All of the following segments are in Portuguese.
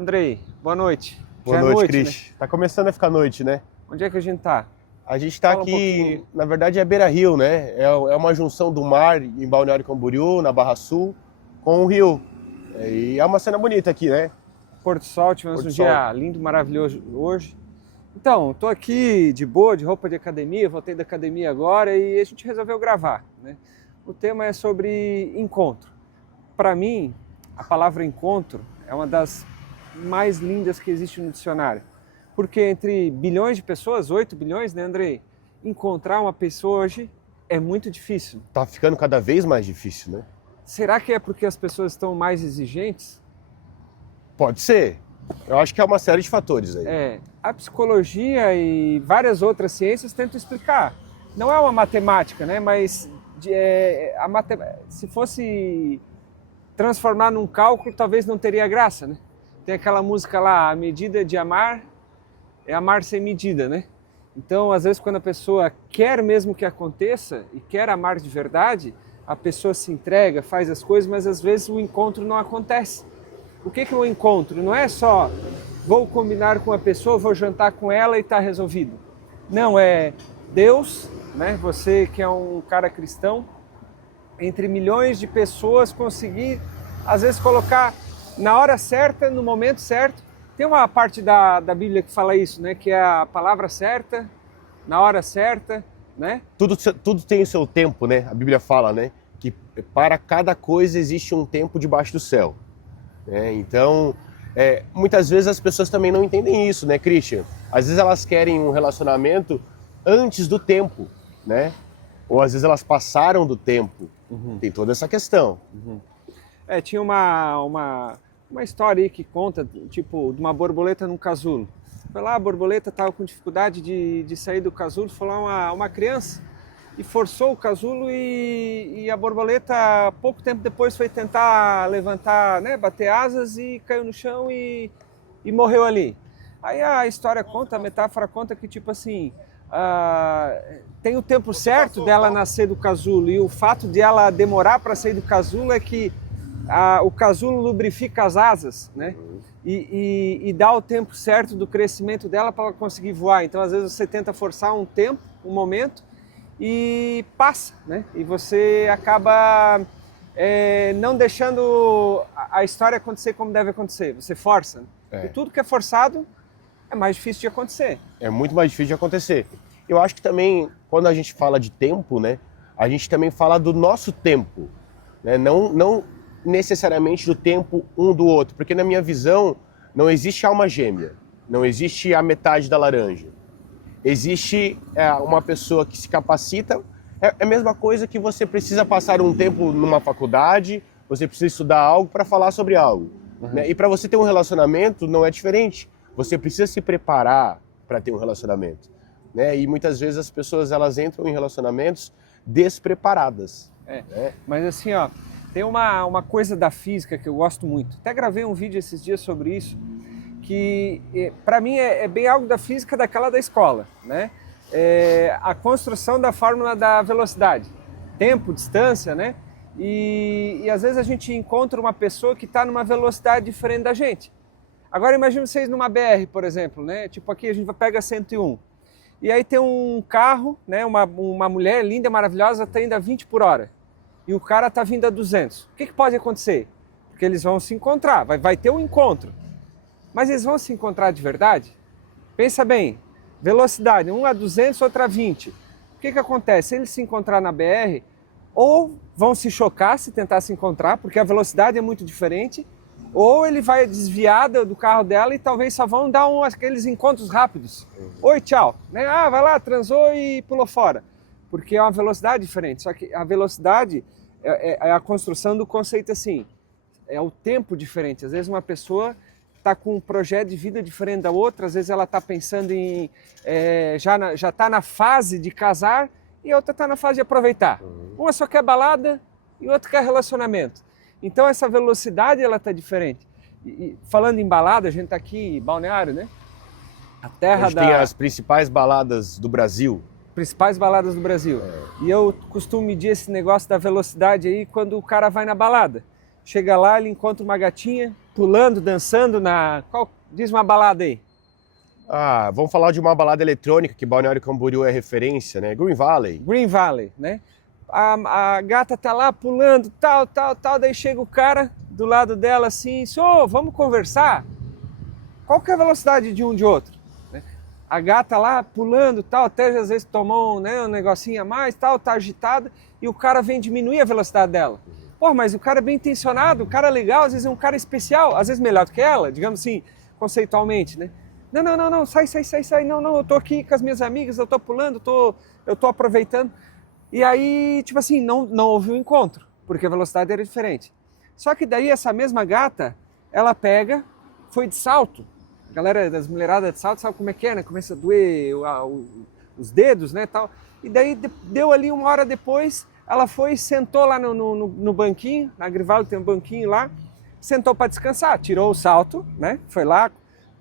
Andrei, boa noite. Boa Já é noite, né? Cris. Tá começando a ficar noite, né? Onde é que a gente tá? A gente tá Fala um aqui, pouquinho. na verdade é Beira-Rio, né? É uma junção do mar em Balneário Camboriú, na Barra Sul, com o rio. E é uma cena bonita aqui, né? Porto Sol, tivemos Porto um Sol. dia lindo, maravilhoso hoje. Então, tô aqui de boa, de roupa de academia, voltei da academia agora e a gente resolveu gravar, né? O tema é sobre encontro. Para mim, a palavra encontro é uma das mais lindas que existe no dicionário. Porque entre bilhões de pessoas, 8 bilhões, né, Andrei? Encontrar uma pessoa hoje é muito difícil. Tá ficando cada vez mais difícil, né? Será que é porque as pessoas estão mais exigentes? Pode ser. Eu acho que é uma série de fatores aí. A psicologia e várias outras ciências tentam explicar. Não é uma matemática, né? Mas se fosse transformar num cálculo, talvez não teria graça, né? Tem aquela música lá, a medida de amar é amar sem medida, né? Então, às vezes, quando a pessoa quer mesmo que aconteça e quer amar de verdade, a pessoa se entrega, faz as coisas, mas às vezes o encontro não acontece. O que é um encontro? Não é só vou combinar com a pessoa, vou jantar com ela e está resolvido. Não, é Deus, né? Você que é um cara cristão, entre milhões de pessoas conseguir, às vezes, colocar na hora certa, no momento certo. Tem uma parte da Bíblia que fala isso, né? Que é a palavra certa, na hora certa, né? Tudo tem o seu tempo, né? A Bíblia fala, né? Que para cada coisa existe um tempo debaixo do céu. Então, muitas vezes as pessoas também não entendem isso, né, Christian? Às vezes elas querem um relacionamento antes do tempo, né? Ou às vezes elas passaram do tempo. Tem toda essa questão. Tinha uma história aí que conta, tipo, de uma borboleta num casulo. Foi lá, a borboleta estava com dificuldade de sair do casulo, foi lá uma criança e forçou o casulo e a borboleta, pouco tempo depois, foi tentar levantar, né, bater asas e caiu no chão e morreu ali. Aí a história conta, a metáfora conta que, tipo assim, tem o tempo certo dela nascer do casulo e o fato de ela demorar para sair do casulo é que o casulo lubrifica as asas, né? E dá o tempo certo do crescimento dela para ela conseguir voar. Então, às vezes, você tenta forçar um tempo, um momento, e passa, né? E você acaba não deixando a história acontecer como deve acontecer. Você força. Né? E tudo que é forçado é mais difícil de acontecer. É muito mais difícil de acontecer. Eu acho que também, quando a gente fala de tempo, né? A gente também fala do nosso tempo, né? Não necessariamente do tempo um do outro, porque na minha visão não existe alma gêmea, não existe a metade da laranja. Existe uma pessoa que se capacita, é a mesma coisa que você precisa passar um tempo numa faculdade, você precisa estudar algo para falar sobre algo. Né? E para você ter um relacionamento não é diferente, você precisa se preparar para ter um relacionamento. Né? E muitas vezes as pessoas elas entram em relacionamentos despreparadas. Né? Mas assim, ó, tem uma coisa da física que eu gosto muito. Até gravei um vídeo esses dias sobre isso, que para mim é bem algo da física daquela da escola, né? A construção da fórmula da velocidade, tempo, distância, né? E às vezes a gente encontra uma pessoa que está numa velocidade diferente da gente. Agora imagine vocês numa BR, por exemplo, né? Tipo aqui a gente pega 101. E aí tem um carro, né? Uma mulher linda, maravilhosa, está indo a 20 por hora. E o cara está vindo a 200. O que pode acontecer? Porque eles vão se encontrar, vai ter um encontro. Mas eles vão se encontrar de verdade? Pensa bem, velocidade, um a 200, outro a 20. O que acontece? Se eles se encontrar na BR, ou vão se chocar se tentar se encontrar, porque a velocidade é muito diferente, ou ele vai desviar do carro dela e talvez só vão dar aqueles encontros rápidos. Oi, tchau. Né? Vai lá, transou e pulou fora. Porque é uma velocidade diferente. Só que a velocidade é a construção do conceito assim, é o tempo diferente. Às vezes uma pessoa está com um projeto de vida diferente da outra, às vezes ela está pensando em, já está na fase de casar e a outra está na fase de aproveitar. Uma só quer balada e outra quer relacionamento. Então essa velocidade ela está diferente. E falando em balada, a gente está aqui em Balneário, né? A terra tem as principais baladas do Brasil. Principais baladas do Brasil. E eu costumo medir esse negócio da velocidade aí quando o cara vai na balada. Chega lá, ele encontra uma gatinha, pulando, dançando diz uma balada aí. Vamos falar de uma balada eletrônica que Balneário Camboriú é referência, né? Green Valley. Green Valley, né? A gata tá lá pulando, tal, daí chega o cara do lado dela assim, vamos conversar? Qual que é a velocidade de um de outro? Né? A gata lá pulando, tal, até às vezes tomou um negocinho a mais, tal, tá agitada, e o cara vem diminuir a velocidade dela. Pô, mas o cara é bem intencionado, o cara é legal, às vezes é um cara especial, às vezes melhor do que ela, digamos assim, conceitualmente, né? Não, sai, não, eu tô aqui com as minhas amigas, eu tô pulando, eu tô aproveitando. E aí, tipo assim, não houve um encontro, porque a velocidade era diferente. Só que daí essa mesma gata, ela foi de salto. A galera das mulheradas de salto, sabe como é que é, né? Começa a doer os dedos, né, tal. E daí deu ali uma hora depois, ela foi e sentou lá no banquinho, na Green Valley tem um banquinho lá, sentou para descansar, tirou o salto, né? Foi lá,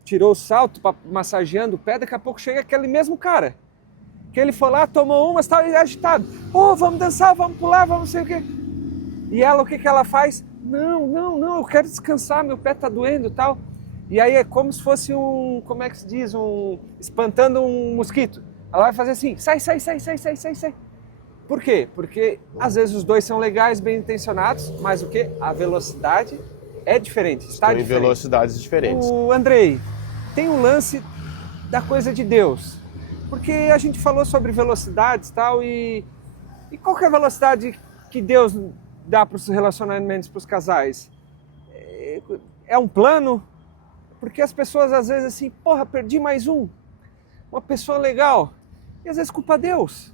tirou o salto, massageando o pé, daqui a pouco chega aquele mesmo cara. Que ele foi lá, tomou umas, tal, e agitado. Vamos dançar, vamos pular, vamos não sei o quê. E ela, o que ela faz? Não, eu quero descansar, meu pé tá doendo e tal. E aí é como se fosse como é que se diz? Espantando um mosquito. Ela vai fazer assim, sai. Por quê? Porque às vezes os dois são legais, bem intencionados, mas o quê? A velocidade é diferente, está diferente. Em velocidades diferentes. O Andrei, tem um lance da coisa de Deus. Porque a gente falou sobre velocidades e tal, e qual que é a velocidade que Deus dá para os relacionamentos, para os casais? É um plano? Porque as pessoas às vezes assim, perdi mais uma pessoa legal, e às vezes culpa Deus.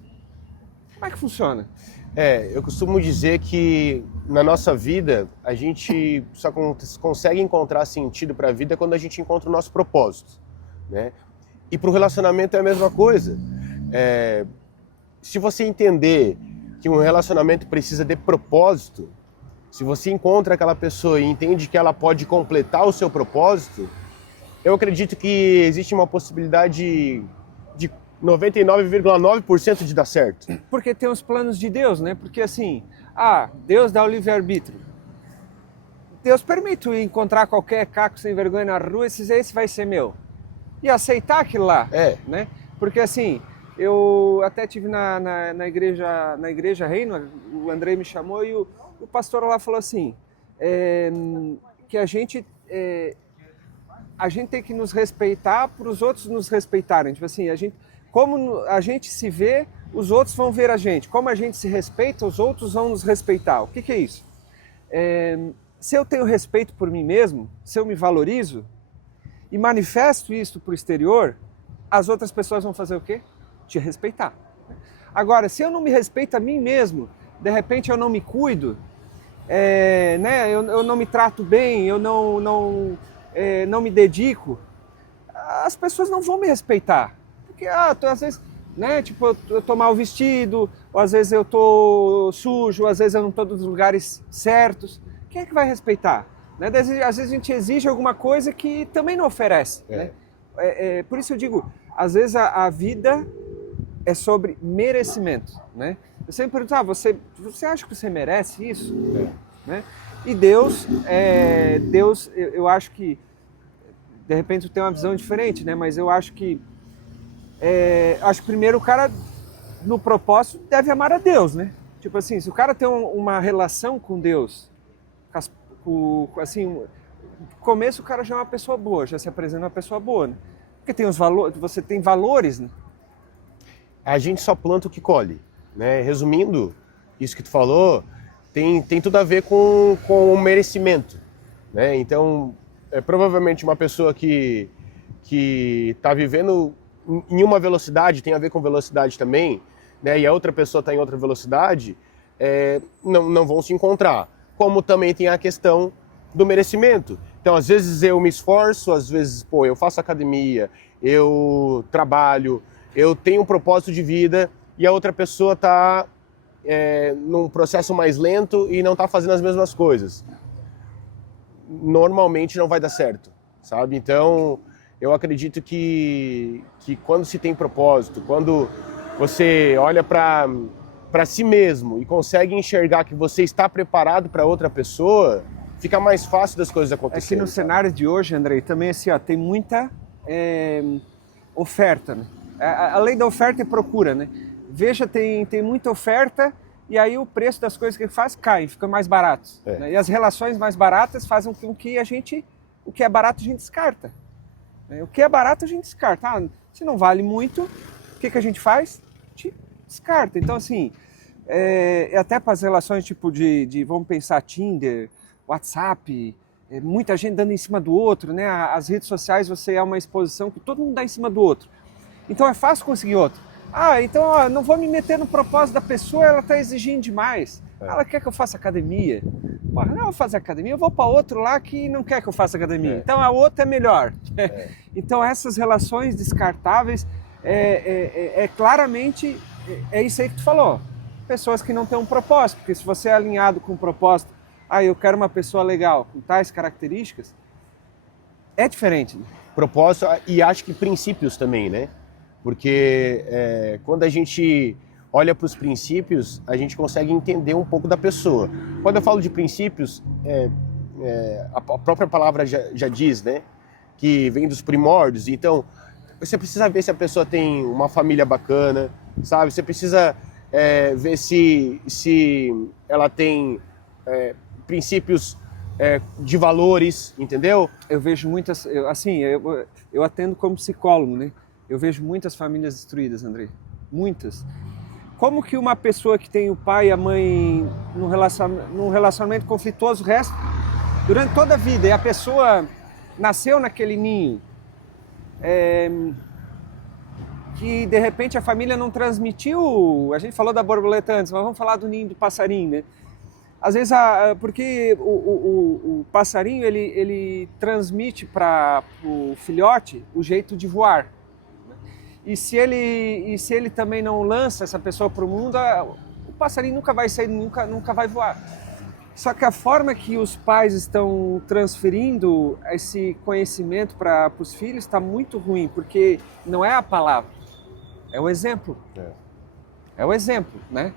Como é que funciona? Eu costumo dizer que na nossa vida a gente só consegue encontrar sentido para a vida quando a gente encontra o nosso propósito, né? E para o relacionamento é a mesma coisa. Se você entender que um relacionamento precisa de propósito, se você encontra aquela pessoa e entende que ela pode completar o seu propósito, eu acredito que existe uma possibilidade de 99,9% de dar certo. Porque tem os planos de Deus, né? Porque assim, Deus dá o livre-arbítrio. Deus permite eu encontrar qualquer caco sem vergonha na rua, esse vai ser meu. E aceitar aquilo lá, né? Porque assim, eu até tive na igreja Reino, o Andrei me chamou e o pastor lá falou assim, que a gente tem que nos respeitar para os outros nos respeitarem. Tipo assim, como a gente se vê, os outros vão ver a gente. Como a gente se respeita, os outros vão nos respeitar. O que é isso? Se eu tenho respeito por mim mesmo, se eu me valorizo, e manifesto isso para o exterior, as outras pessoas vão fazer o quê? Te respeitar. Agora, se eu não me respeito a mim mesmo, de repente eu não me cuido, né? eu não me trato bem, eu não me dedico, as pessoas não vão me respeitar. Porque, às vezes, né? Tipo, eu tô mal vestido, ou às vezes eu tô sujo, ou às vezes eu não tô nos lugares certos. Quem é que vai respeitar? Né? Às vezes a gente exige alguma coisa que também não oferece. Né? Por isso eu digo, às vezes a vida é sobre merecimento. Né? Eu sempre pergunto, você acha que você merece isso? Né? E Deus, eu acho que, de repente tem uma visão diferente, né? Mas eu acho que primeiro o cara, no propósito, deve amar a Deus. Né? Tipo assim, se o cara tem uma relação com Deus, assim, no começo o cara já é uma pessoa boa, já se apresenta uma pessoa boa, né? Porque tem os valores, você tem valores, né? A gente só planta o que colhe, né? Resumindo, isso que tu falou tem tudo a ver com o merecimento, né? Então, provavelmente uma pessoa que está vivendo em uma velocidade, tem a ver com velocidade também, né? E a outra pessoa está em outra velocidade, não vão se encontrar. Como também tem a questão do merecimento. Então, às vezes eu me esforço, às vezes, eu faço academia, eu trabalho, eu tenho um propósito de vida e a outra pessoa está num processo mais lento e não está fazendo as mesmas coisas. Normalmente não vai dar certo, sabe? Então, eu acredito que quando se tem propósito, quando você olha para si mesmo e consegue enxergar que você está preparado para outra pessoa, fica mais fácil das coisas É que acontecerem. no cenário de hoje, Andrei, também assim, ó, tem muita oferta, né? A lei da oferta e procura, né? Veja, tem muita oferta e aí o preço das coisas que faz cai, fica mais barato. Né? E as relações mais baratas fazem com que o que é barato a gente descarta. Né? O que é barato a gente descarta. Ah, se não vale muito, o que a gente faz? A gente descarta. Então, assim, até para as relações tipo vamos pensar, Tinder, WhatsApp, muita gente dando em cima do outro, né? As redes sociais, você é uma exposição que todo mundo dá em cima do outro. Então é fácil conseguir outro. Ah, então ó, não vou me meter no propósito da pessoa, ela está exigindo demais. Ela quer que eu faça academia. Porra, não vou fazer academia, eu vou para outro lá que não quer que eu faça academia. Então a outra é melhor. Então essas relações descartáveis, claramente, é isso aí que tu falou. Pessoas que não têm um propósito, porque se você é alinhado com um propósito, eu quero uma pessoa legal, com tais características, é diferente. Né? Propósito e acho que princípios também, né? Porque quando a gente olha para os princípios, a gente consegue entender um pouco da pessoa. Quando eu falo de princípios, a própria palavra já diz, né? Que vem dos primórdios. Então, você precisa ver se a pessoa tem uma família bacana, sabe? Você precisa ver se ela tem princípios de valores, entendeu? Eu vejo muitas, eu atendo como psicólogo, né? Eu vejo muitas famílias destruídas, Andrei. Muitas. Como que uma pessoa que tem o pai e a mãe num relacionamento conflituoso durante toda a vida, e a pessoa nasceu naquele ninho, que de repente a família não transmitiu, a gente falou da borboleta antes, mas vamos falar do ninho do passarinho, né? Às vezes, porque o passarinho, ele transmite para o filhote o jeito de voar. E se ele também não lança essa pessoa para o mundo, o passarinho nunca vai sair, nunca vai voar. Só que a forma que os pais estão transferindo esse conhecimento para os filhos está muito ruim, porque não é a palavra, é o exemplo. É o exemplo, né?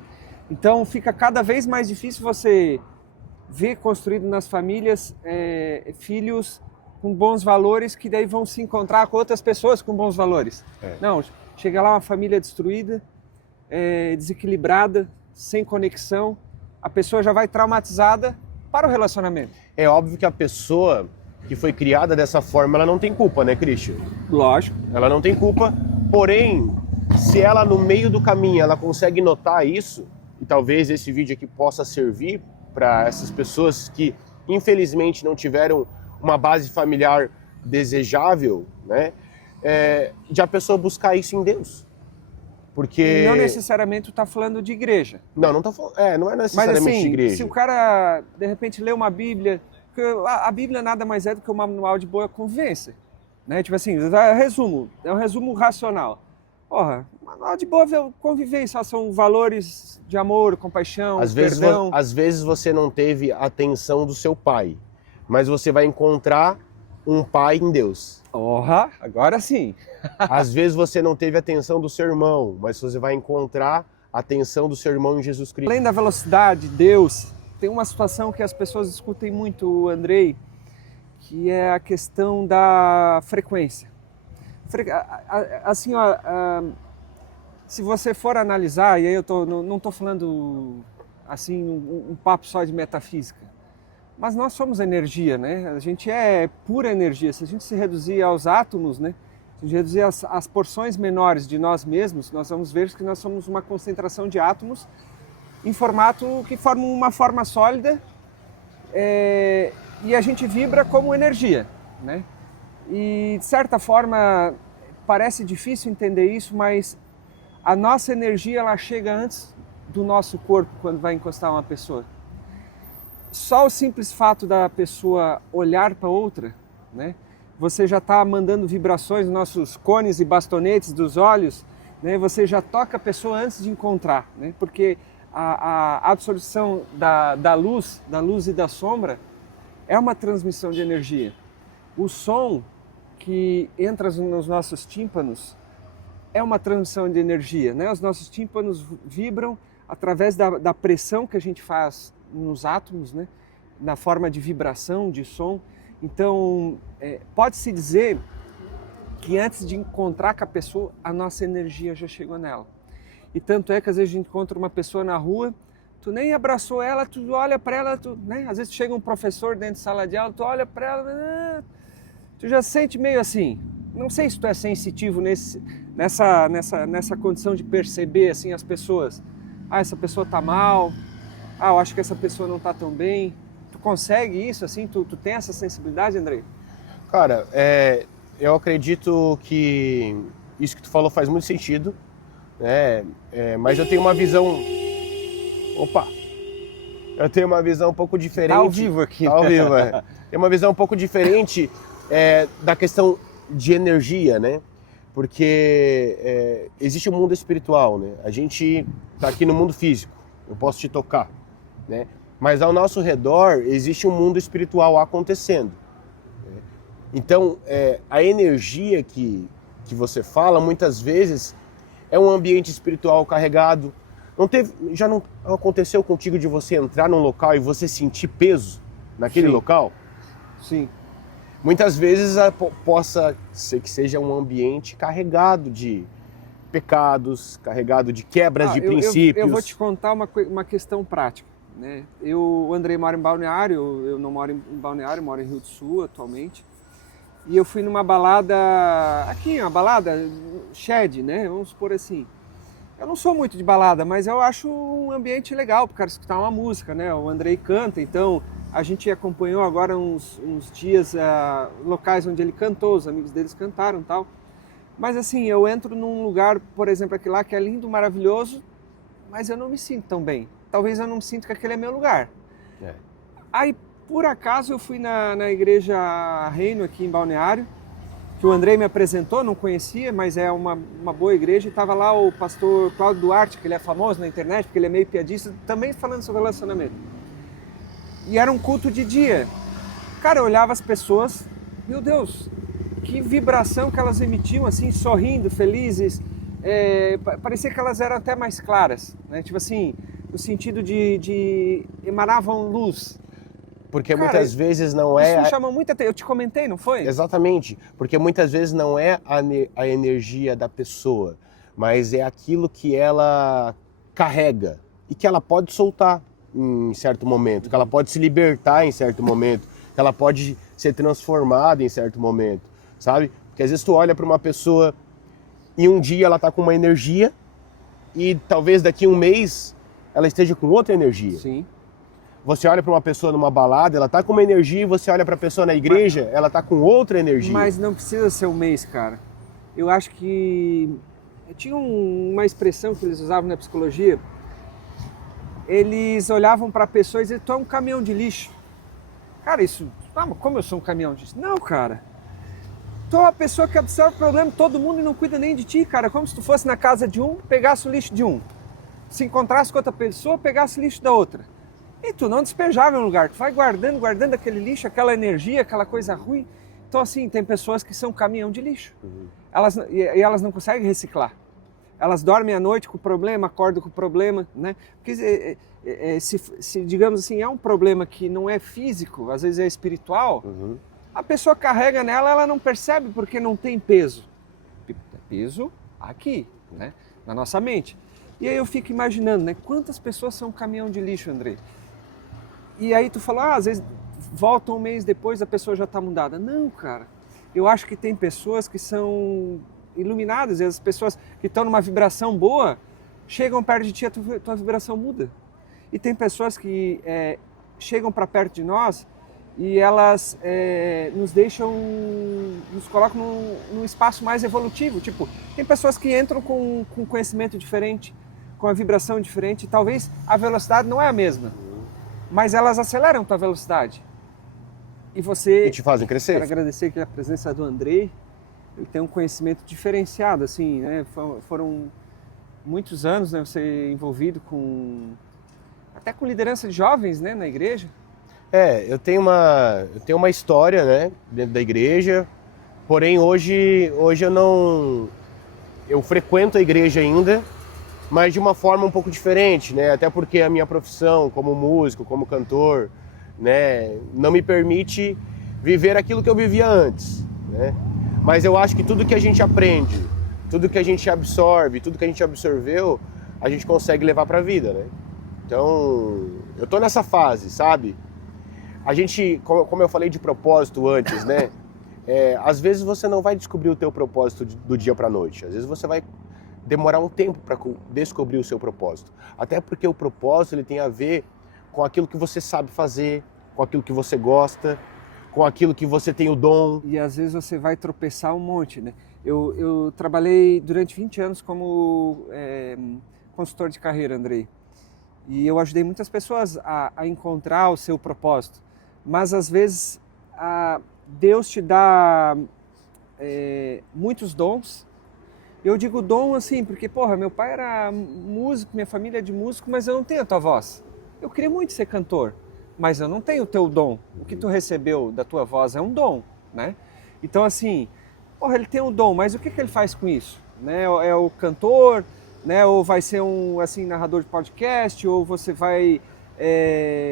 Então fica cada vez mais difícil você ver construído nas famílias filhos com bons valores que daí vão se encontrar com outras pessoas com bons valores. Não, chega lá uma família destruída, desequilibrada, sem conexão, a pessoa já vai traumatizada para o relacionamento. É óbvio que a pessoa que foi criada dessa forma, ela não tem culpa, né, Christian? Lógico. Ela não tem culpa, porém, se ela no meio do caminho, ela consegue notar isso, e talvez esse vídeo aqui possa servir para essas pessoas que infelizmente não tiveram uma base familiar desejável, né? De a pessoa buscar isso em Deus. Porque... Não necessariamente tu tá falando de igreja. Não tô falando, não é necessariamente Mas, assim, de igreja. Se o cara, de repente, lê uma Bíblia, a Bíblia nada mais é do que um manual de boa convivência. Né? Tipo assim, é um resumo racional. Porra, manual de boa convivência, são valores de amor, compaixão, perdão. Às vezes você não teve a atenção do seu pai, mas você vai encontrar um pai em Deus. Agora sim. Às vezes você não teve a atenção do seu irmão, mas você vai encontrar a atenção do seu irmão em Jesus Cristo. Além da velocidade, Deus, tem uma situação que as pessoas discutem muito, Andrei, que é a questão da frequência. Assim, se você for analisar, e aí eu não estou falando assim um papo só de metafísica, mas nós somos energia, né? A gente é pura energia. Se a gente se reduzir aos átomos, né? Se a gente reduzir as porções menores de nós mesmos, nós vamos ver que nós somos uma concentração de átomos em formato que formam uma forma sólida e a gente vibra como energia, né? E de certa forma parece difícil entender isso, mas a nossa energia ela chega antes do nosso corpo quando vai encostar uma pessoa. Só o simples fato da pessoa olhar para outra, né? Você já está mandando vibrações nos nossos cones e bastonetes dos olhos, né? Você já toca a pessoa antes de encontrar, né? Porque a absorção da luz e da sombra é uma transmissão de energia. O som que entra nos nossos tímpanos é uma transmissão de energia, né? Os nossos tímpanos vibram através da pressão que a gente faz nos átomos, né? na forma de vibração, de som. Então, pode-se dizer que antes de encontrar com a pessoa, a nossa energia já chegou nela. E tanto é que às vezes a gente encontra uma pessoa na rua, tu nem abraçou ela, tu olha para ela, né? Às vezes chega um professor dentro de sala de aula, tu olha para ela, tu já sente meio assim. Não sei se tu é sensitivo nessa condição de perceber assim as pessoas. Essa pessoa tá mal. Eu acho que essa pessoa não tá tão bem. Tu consegue isso assim? Tu tem essa sensibilidade, Andrei? Cara, eu acredito que isso que tu falou faz muito sentido, né? Mas eu tenho uma visão... Opa! Eu tenho uma visão um pouco diferente... Tá ao vivo aqui. Tá ao vivo, Tem uma visão um pouco diferente da questão de energia, né? Porque existe o mundo espiritual, né? A gente tá aqui no mundo físico, eu posso te tocar, né? Mas ao nosso redor existe um mundo espiritual acontecendo. Então, a energia que você fala, muitas vezes, é um ambiente espiritual carregado. Já não aconteceu contigo de você entrar num local e você sentir peso naquele Sim. local? Sim. Muitas vezes possa ser que seja um ambiente carregado de pecados, carregado de quebras de princípios. Eu vou te contar uma questão prática, né? O Andrei mora em Balneário, eu não moro em Balneário, moro em Rio do Sul atualmente. E eu fui numa balada, aqui, uma balada shed, né? Vamos supor assim. Eu não sou muito de balada, mas eu acho um ambiente legal para o cara escutar uma música, né? O Andrei canta, então a gente acompanhou agora uns dias locais onde ele cantou, os amigos deles cantaram e tal. Mas assim, eu entro num lugar, por exemplo, aquele lá que é lindo, maravilhoso, mas eu não me sinto tão bem. Talvez eu não me sinta que aquele é meu lugar. Aí, por acaso, eu fui na igreja Reino aqui em Balneário, que o Andrei me apresentou, não conhecia, mas é uma boa igreja, e estava lá o pastor Cláudio Duarte, que ele é famoso na internet, porque ele é meio piadista, também falando sobre relacionamento. E era um culto de dia. Cara, eu olhava as pessoas, meu Deus, que vibração que elas emitiam, assim, sorrindo, felizes, parecia que elas eram até mais claras, né? Tipo assim, no sentido de emanavam luz. Porque Cara, muitas vezes não Isso me chamou muito atenção. Eu te comentei, não foi? Exatamente. Porque muitas vezes não é a energia da pessoa, mas é aquilo que ela carrega e que ela pode soltar em certo momento, que ela pode se libertar em certo momento, que ela pode ser transformada em certo momento, sabe? Porque às vezes tu olha para uma pessoa e um dia ela tá com uma energia e talvez daqui a um mês ela esteja com outra energia. Sim. Você olha para uma pessoa numa balada, ela tá com uma energia, e você olha para a pessoa na igreja, ela tá com outra energia. Mas não precisa ser um mês, cara. Eu acho que... Tinha uma expressão que eles usavam na psicologia. Eles olhavam para a pessoa e diziam, tu é um caminhão de lixo. Cara, isso... como eu sou um caminhão de lixo? Não, cara. Tu é uma pessoa que absorve o problema de todo mundo e não cuida nem de ti, cara. Como se tu fosse na casa de um, pegasse o lixo de um. Se encontrasse com outra pessoa, pegasse o lixo da outra. E tu não despejava em um lugar, tu vai guardando aquele lixo, aquela energia, aquela coisa ruim. Então assim, tem pessoas que são caminhão de lixo. Elas não conseguem reciclar. Elas dormem à noite com o problema, acordam com o problema, né? Porque se digamos assim, é um problema que não é físico, às vezes é espiritual, a pessoa carrega nela, ela não percebe porque não tem peso. Peso aqui, né? Na nossa mente. E aí eu fico imaginando, né? Quantas pessoas são caminhão de lixo, Andrei? E aí tu falou, às vezes volta um mês depois a pessoa já está mudada. Não, cara. Eu acho que tem pessoas que são iluminadas e as pessoas que estão numa vibração boa chegam perto de ti e a tua vibração muda. E tem pessoas que chegam para perto de nós e elas nos colocam num espaço mais evolutivo. Tipo, tem pessoas que entram com conhecimento diferente, com a vibração diferente. Talvez a velocidade não é a mesma, mas elas aceleram a tua velocidade. E te fazem crescer. Quero agradecer aqui a presença do Andrei. Ele tem um conhecimento diferenciado, assim, né? Foram muitos anos, né, você envolvido até com liderança de jovens, né, na igreja. Eu tenho uma história, né, dentro da igreja. Porém, hoje eu frequento a igreja ainda, mas de uma forma um pouco diferente, né? Até porque a minha profissão como músico, como cantor, né, não me permite viver aquilo que eu vivia antes, né? Mas eu acho que tudo que a gente aprende, tudo que a gente absorve, tudo que a gente absorveu, a gente consegue levar para a vida, né? Então, eu tô nessa fase, sabe? A gente, como eu falei de propósito antes, né? Às vezes você não vai descobrir o teu propósito do dia para a noite. Às vezes você vai demorar um tempo para descobrir o seu propósito. Até porque o propósito ele tem a ver com aquilo que você sabe fazer, com aquilo que você gosta, com aquilo que você tem o dom. E às vezes você vai tropeçar um monte, né? Eu trabalhei durante 20 anos como consultor de carreira, Andrei. E eu ajudei muitas pessoas a encontrar o seu propósito. Mas às vezes Deus te dá muitos dons. Eu digo dom assim, porque meu pai era músico, minha família é de músico, mas eu não tenho a tua voz. Eu queria muito ser cantor, mas eu não tenho o teu dom. O que tu recebeu da tua voz é um dom, né? Então assim, ele tem um dom, mas o que ele faz com isso? Né? É o cantor, né? Ou vai ser um assim, narrador de podcast, ou você vai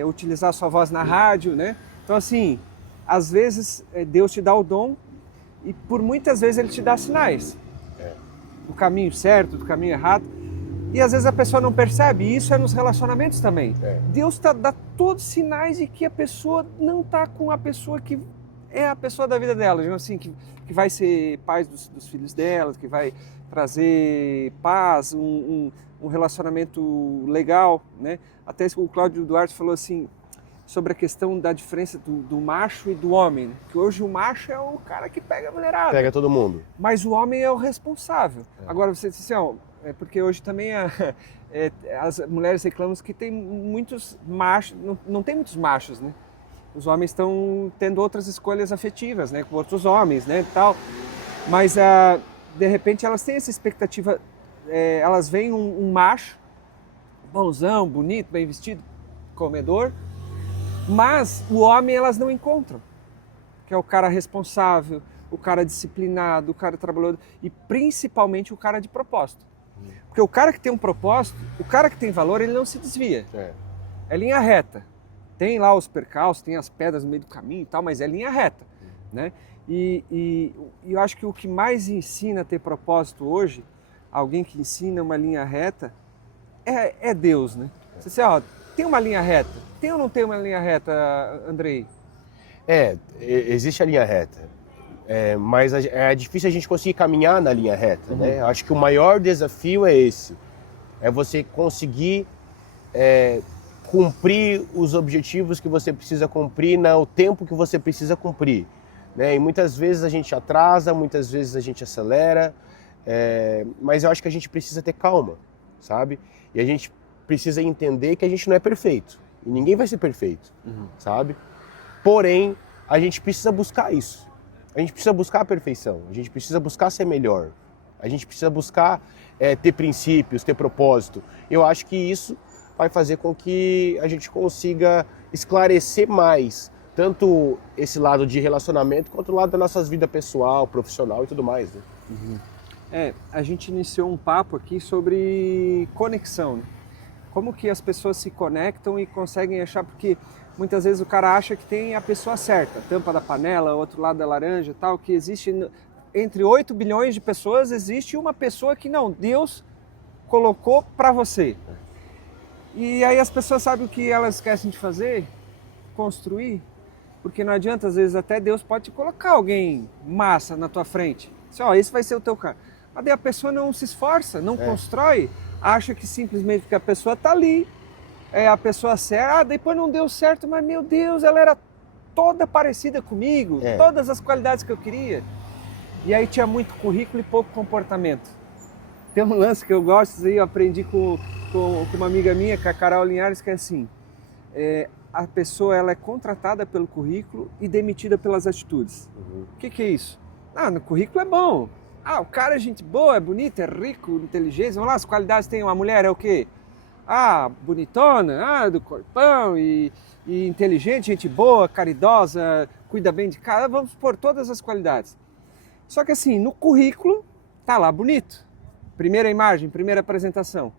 utilizar a sua voz na rádio, né? Então assim, às vezes Deus te dá o dom e por muitas vezes Ele te dá sinais do caminho certo, do caminho errado. E às vezes a pessoa não percebe, e isso é nos relacionamentos também. Deus dá todos os sinais de que a pessoa não está com a pessoa que é a pessoa da vida dela, assim, que vai ser pai dos filhos dela, que vai trazer paz, um relacionamento legal, né? Até o Cláudio Duarte falou assim, sobre a questão da diferença do macho e do homem, que hoje o macho é o cara que pega a mulherada. Pega todo mundo. Mas o homem é o responsável. Agora você disse assim, porque hoje também as mulheres reclamam que tem muitos machos, não tem muitos machos, né? Os homens estão tendo outras escolhas afetivas, né, com outros homens, né, tal. Mas de repente elas têm essa expectativa, elas veem um macho bonzão, bonito, bem vestido, comedor, mas o homem elas não encontram, que é o cara responsável, o cara disciplinado, o cara trabalhador e principalmente o cara de propósito. Porque o cara que tem um propósito, o cara que tem valor, ele não se desvia. É linha reta. Tem lá os percalços, tem as pedras no meio do caminho e tal, mas é linha reta, né? E eu acho que o que mais ensina a ter propósito hoje, alguém que ensina uma linha reta, é Deus, né? Você diz, tem uma linha reta? Tem ou não tem uma linha reta, Andrei? Existe a linha reta, mas é difícil a gente conseguir caminhar na linha reta, né? Acho que o maior desafio é esse, é você conseguir cumprir os objetivos que você precisa cumprir no tempo que você precisa cumprir, né? E muitas vezes a gente atrasa, muitas vezes a gente acelera, mas eu acho que a gente precisa ter calma, sabe? E a gente precisa entender que a gente não é perfeito. E ninguém vai ser perfeito, sabe? Porém, a gente precisa buscar isso. A gente precisa buscar a perfeição. A gente precisa buscar ser melhor. A gente precisa buscar ter princípios, ter propósito. Eu acho que isso vai fazer com que a gente consiga esclarecer mais tanto esse lado de relacionamento quanto o lado da nossa vida pessoal, profissional e tudo mais, né? A gente iniciou um papo aqui sobre conexão, né? Como que as pessoas se conectam e conseguem achar, porque muitas vezes o cara acha que tem a pessoa certa, tampa da panela, outro lado da laranja e tal, que existe, entre 8 bilhões de pessoas, existe uma pessoa que não, Deus colocou para você. E aí as pessoas sabem o que elas esquecem de fazer? Construir. Porque não adianta, às vezes até Deus pode te colocar alguém massa na tua frente. Esse vai ser o teu cara. Mas daí a pessoa não se esforça, não constrói, acha que simplesmente porque a pessoa está ali, é a pessoa certa, depois não deu certo, mas meu Deus, ela era toda parecida comigo, todas as qualidades que eu queria. E aí tinha muito currículo e pouco comportamento. Tem um lance que eu gosto, eu aprendi com uma amiga minha, que é a Carol Linhares, que é assim, a pessoa ela é contratada pelo currículo e demitida pelas atitudes. O que é isso? No currículo é bom. O cara é gente boa, é bonito, é rico, inteligente. Vamos lá, as qualidades tem uma mulher, é o quê? Bonitona, do corpão e inteligente, gente boa, caridosa, cuida bem de casa. Vamos pôr todas as qualidades. Só que assim, no currículo, tá lá bonito. Primeira imagem, primeira apresentação.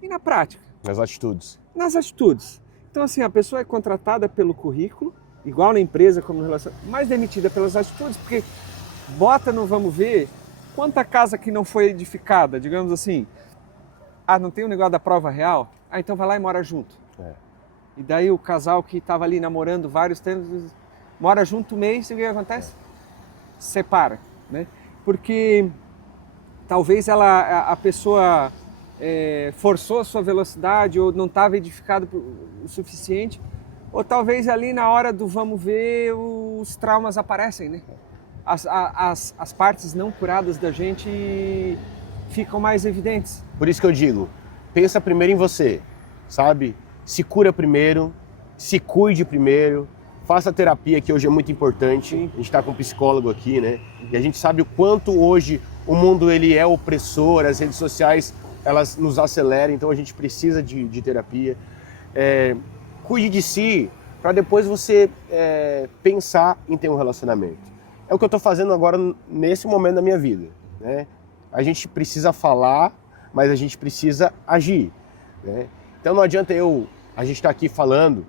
E na prática? Nas atitudes. Nas atitudes. Então, assim, a pessoa é contratada pelo currículo, igual na empresa, como no relacionamento, mas demitida pelas atitudes, porque bota no vamos ver quanta casa que não foi edificada, digamos assim. Ah, não tem o negócio da prova real? Ah, então vai lá e mora junto. E daí o casal que estava ali namorando vários tempos, mora junto um mês, e o que acontece? Separa, né? Porque talvez a pessoa forçou a sua velocidade ou não estava edificado o suficiente, ou talvez ali na hora do vamos ver os traumas aparecem, né? As partes não curadas da gente ficam mais evidentes. Por isso que eu digo, pensa primeiro em você, sabe? Se cura primeiro, se cuide primeiro, faça terapia, que hoje é muito importante. Sim. A gente está com um psicólogo aqui, né? E a gente sabe o quanto hoje o mundo ele é opressor, as redes sociais elas nos aceleram, então a gente precisa de terapia. Cuide de si, para depois você pensar em ter um relacionamento. É o que eu estou fazendo agora nesse momento da minha vida, né? A gente precisa falar, mas a gente precisa agir, né? Então não adianta a gente estar aqui falando,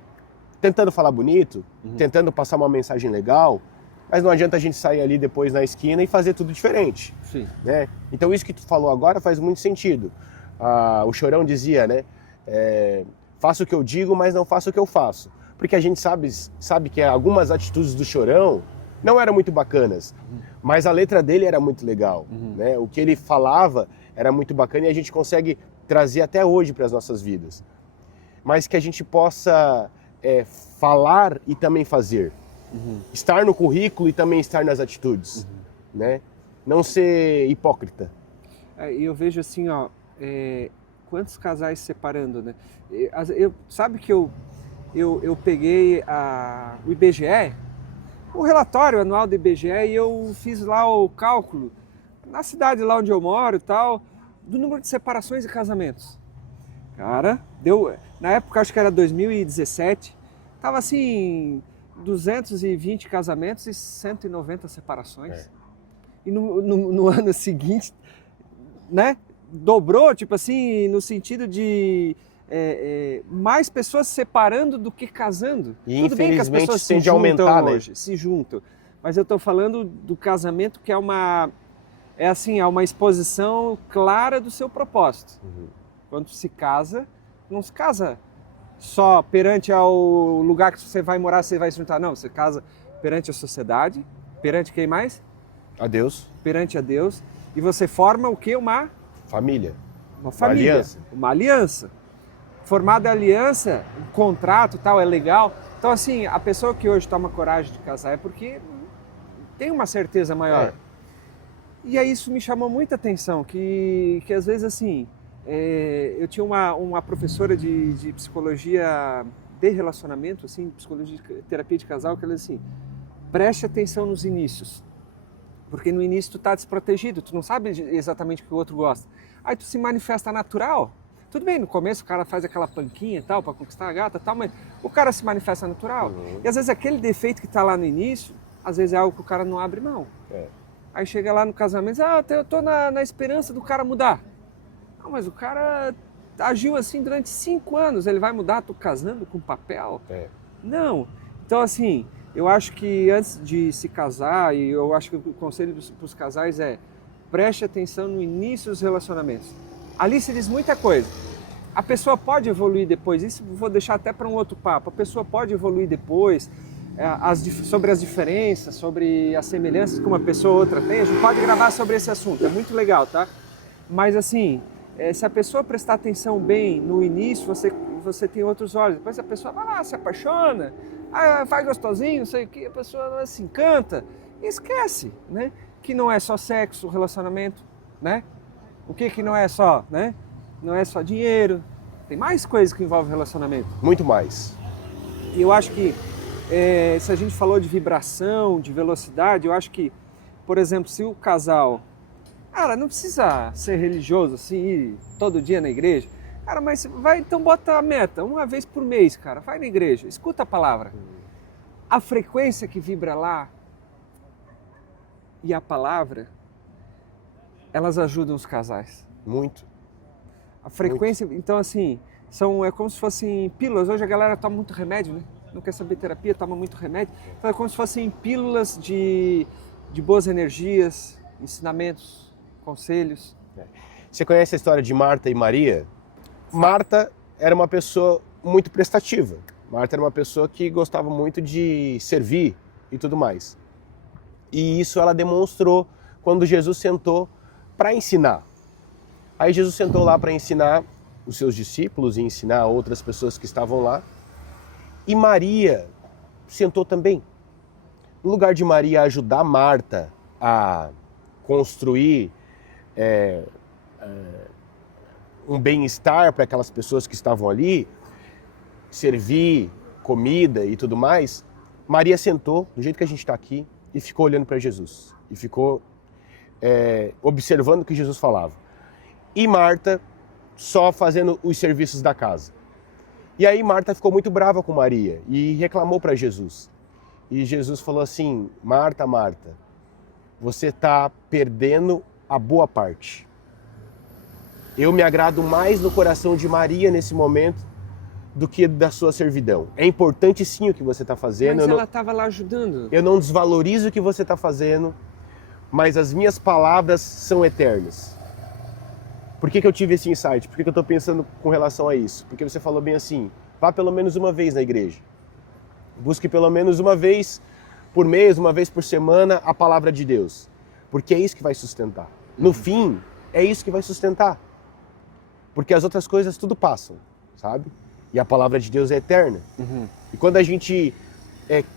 tentando falar bonito, tentando passar uma mensagem legal, mas não adianta a gente sair ali depois na esquina e fazer tudo diferente. Sim. Né? Então isso que tu falou agora faz muito sentido. O Chorão dizia, né? Faço o que eu digo, mas não faço o que eu faço. Porque a gente sabe que algumas atitudes do Chorão não eram muito bacanas, mas a letra dele era muito legal. Né? O que ele falava era muito bacana e a gente consegue trazer até hoje para as nossas vidas. Mas que a gente possa falar e também fazer. Estar no currículo e também estar nas atitudes. Né? Não ser hipócrita. Eu vejo assim, ó, quantos casais separando, né? Sabe que eu peguei o IBGE, o relatório anual do IBGE, e eu fiz lá o cálculo, na cidade lá onde eu moro e tal, do número de separações e casamentos. Cara, na época, acho que era 2017, tava assim, 220 casamentos e 190 separações. E no ano seguinte, né, dobrou, tipo assim, no sentido de mais pessoas separando do que casando. E tudo bem que as pessoas se juntam aumentar, hoje, né? se juntam, mas eu estou falando do casamento que é uma exposição clara do seu propósito. Quando se casa, não se casa só perante ao lugar que você vai morar, você vai se juntar, não, você casa perante a sociedade, perante quem mais? A Deus. Perante a Deus, e você forma o quê? Uma família. Uma família. Aliança. Uma aliança. Formada aliança, um contrato tal, é legal. Então, assim, a pessoa que hoje toma coragem de casar é porque tem uma certeza maior. E aí isso me chamou muita atenção, que às vezes, assim, eu tinha uma professora de psicologia de relacionamento, assim, psicologia de terapia de casal, que ela disse assim, preste atenção nos inícios. Porque no início tu tá desprotegido, tu não sabe exatamente o que o outro gosta. Aí tu se manifesta natural. Tudo bem, no começo o cara faz aquela panquinha e tal, para conquistar a gata e tal, mas o cara se manifesta natural. E às vezes aquele defeito que tá lá no início, às vezes é algo que o cara não abre mão. Aí chega lá no casamento e diz, eu tô na esperança do cara mudar. Não, mas o cara agiu assim durante 5 anos, ele vai mudar, tô casando com papel? Não. Então assim, eu acho que antes de se casar, e eu acho que o conselho para os casais é preste atenção no início dos relacionamentos. Ali se diz muita coisa. A pessoa pode evoluir depois, isso vou deixar até para um outro papo. A pessoa pode evoluir depois, sobre as diferenças, sobre as semelhanças que uma pessoa ou outra tem. A gente pode gravar sobre esse assunto, é muito legal, tá? Mas assim, se a pessoa prestar atenção bem no início, você tem outros olhos. Depois a pessoa vai lá, se apaixona, faz gostosinho, não sei o que, a pessoa se encanta e esquece, né? Que não é só sexo, relacionamento, né? O que não é só, né? Não é só dinheiro, tem mais coisas que envolvem relacionamento. Muito mais. E eu acho que, se a gente falou de vibração, de velocidade, eu acho que, por exemplo, se o casal, cara, não precisa ser religioso assim, ir todo dia na igreja, cara, mas vai, então bota a meta, uma vez por mês, cara, vai na igreja, escuta a palavra. A frequência que vibra lá e a palavra, elas ajudam os casais. Muito. A frequência, então assim, É como se fossem pílulas. Hoje a galera toma muito remédio, né? Não quer saber terapia, toma muito remédio. Então é como se fossem pílulas de boas energias, ensinamentos, conselhos. Você conhece a história de Marta e Maria? Marta era uma pessoa muito prestativa. Marta era uma pessoa que gostava muito de servir e tudo mais. E isso ela demonstrou quando Jesus sentou para ensinar. Aí Jesus sentou lá para ensinar os seus discípulos e ensinar outras pessoas que estavam lá. E Maria sentou também. No lugar de Maria ajudar Marta a construir um bem-estar para aquelas pessoas que estavam ali, servir comida e tudo mais, Maria sentou, do jeito que a gente está aqui, e ficou olhando para Jesus. E ficou observando o que Jesus falava. E Marta só fazendo os serviços da casa. E aí Marta ficou muito brava com Maria e reclamou para Jesus. E Jesus falou assim: Marta, Marta, você está perdendo a boa parte. Eu me agrado mais no coração de Maria nesse momento do que da sua servidão. É importante sim o que você está fazendo. Mas ela estava lá ajudando. Eu não desvalorizo o que você está fazendo, mas as minhas palavras são eternas. Por que eu tive esse insight? Por que eu estou pensando com relação a isso? Porque você falou bem assim, vá pelo menos uma vez na igreja. Busque pelo menos uma vez por mês, uma vez por semana, a palavra de Deus. Porque é isso que vai sustentar. No fim, é isso que vai sustentar. Porque as outras coisas tudo passam, sabe? E a palavra de Deus é eterna. E quando a gente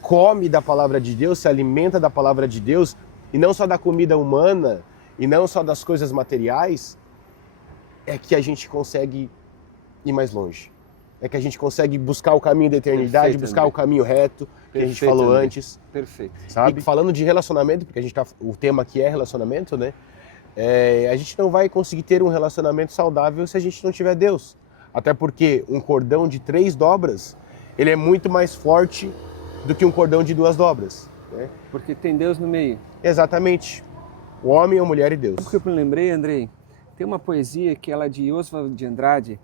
come da palavra de Deus, se alimenta da palavra de Deus, e não só da comida humana, e não só das coisas materiais, é que a gente consegue ir mais longe. É que a gente consegue buscar o caminho da eternidade, Perfeito, buscar André. o caminho reto, que a gente Perfeito, falou André. antes. Perfeito. Sabe? E falando de relacionamento, porque o tema aqui é relacionamento, né? A gente não vai conseguir ter um relacionamento saudável se a gente não tiver Deus. Até porque um cordão de 3 dobras, ele é muito mais forte do que um cordão de 2 dobras. Né? Porque tem Deus no meio. Exatamente. O homem, a mulher e Deus. Sabe o que eu me lembrei, Andrei? Tem uma poesia que ela é de Oswald de Andrade,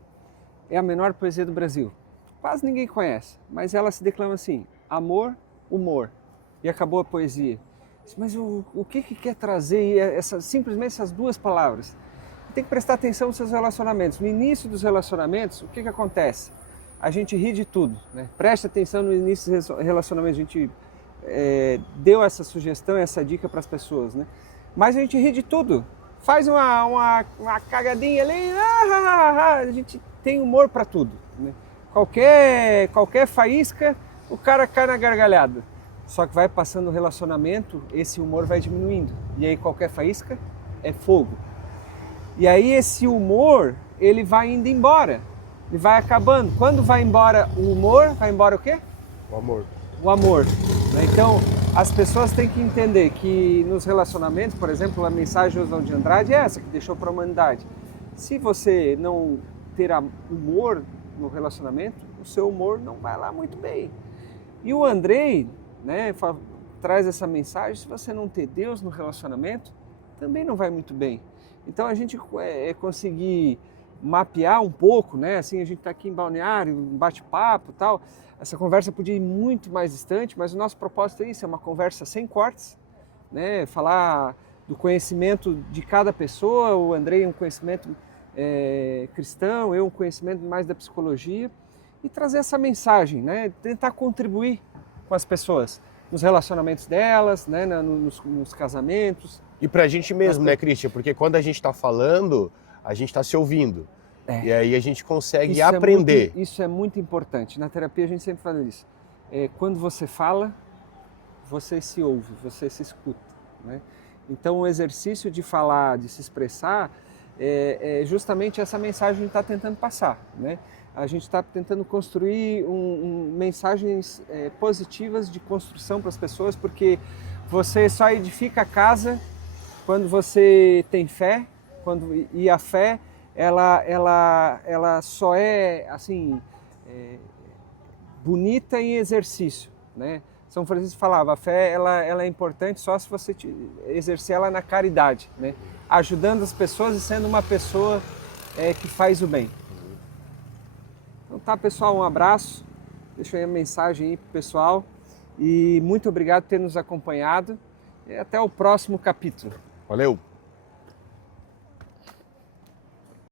é a menor poesia do Brasil. Quase ninguém conhece, mas ela se declama assim: amor, humor. E acabou a poesia. Mas o que quer trazer simplesmente essas 2 palavras? Tem que prestar atenção nos seus relacionamentos. No início dos relacionamentos, o que acontece? A gente ri de tudo. Né? Preste atenção no início dos relacionamentos. A gente deu essa sugestão, essa dica para as pessoas. Né? Mas a gente ri de tudo. Faz uma cagadinha ali, a gente tem humor para tudo. Né? Qualquer faísca, o cara cai na gargalhada. Só que vai passando o relacionamento, esse humor vai diminuindo. E aí qualquer faísca é fogo. E aí esse humor, ele vai indo embora. Ele vai acabando. Quando vai embora o humor, vai embora o quê? O amor. O amor. Né? Então, as pessoas têm que entender que nos relacionamentos, por exemplo, a mensagem de Oswald de Andrade é essa, que deixou para a humanidade. Se você não ter humor no relacionamento, o seu humor não vai lá muito bem. E o Andrei, né, traz essa mensagem: se você não ter Deus no relacionamento, também não vai muito bem. Então a gente conseguir mapear um pouco, né? Assim, a gente está aqui em Balneário, um bate-papo e tal. Essa conversa podia ir muito mais distante, mas o nosso propósito é isso, é uma conversa sem cortes, né? Falar do conhecimento de cada pessoa, o Andrei um conhecimento cristão, eu um conhecimento mais da psicologia, e trazer essa mensagem, né? Tentar contribuir com as pessoas, nos relacionamentos delas, né? nos casamentos. E pra gente mesmo, né, Christian? Porque quando a gente está falando, a gente está se ouvindo. E aí a gente consegue aprender. Isso é muito importante. Na terapia a gente sempre fala isso. Quando você fala, você se ouve, você se escuta. Né? Então o exercício de falar, de se expressar, é justamente essa mensagem que a gente está tentando passar. Né? A gente está tentando construir mensagens positivas de construção para as pessoas, porque você só edifica a casa quando você tem fé, e a fé ela só é assim bonita em exercício, né? São Francisco falava: a fé ela é importante só se você exercer ela na caridade, né? Ajudando as pessoas e sendo uma pessoa que faz o bem. tá, pessoal? Um abraço. Deixa aí a mensagem aí pro pessoal. E muito obrigado por ter nos acompanhado. E até o próximo capítulo. Valeu!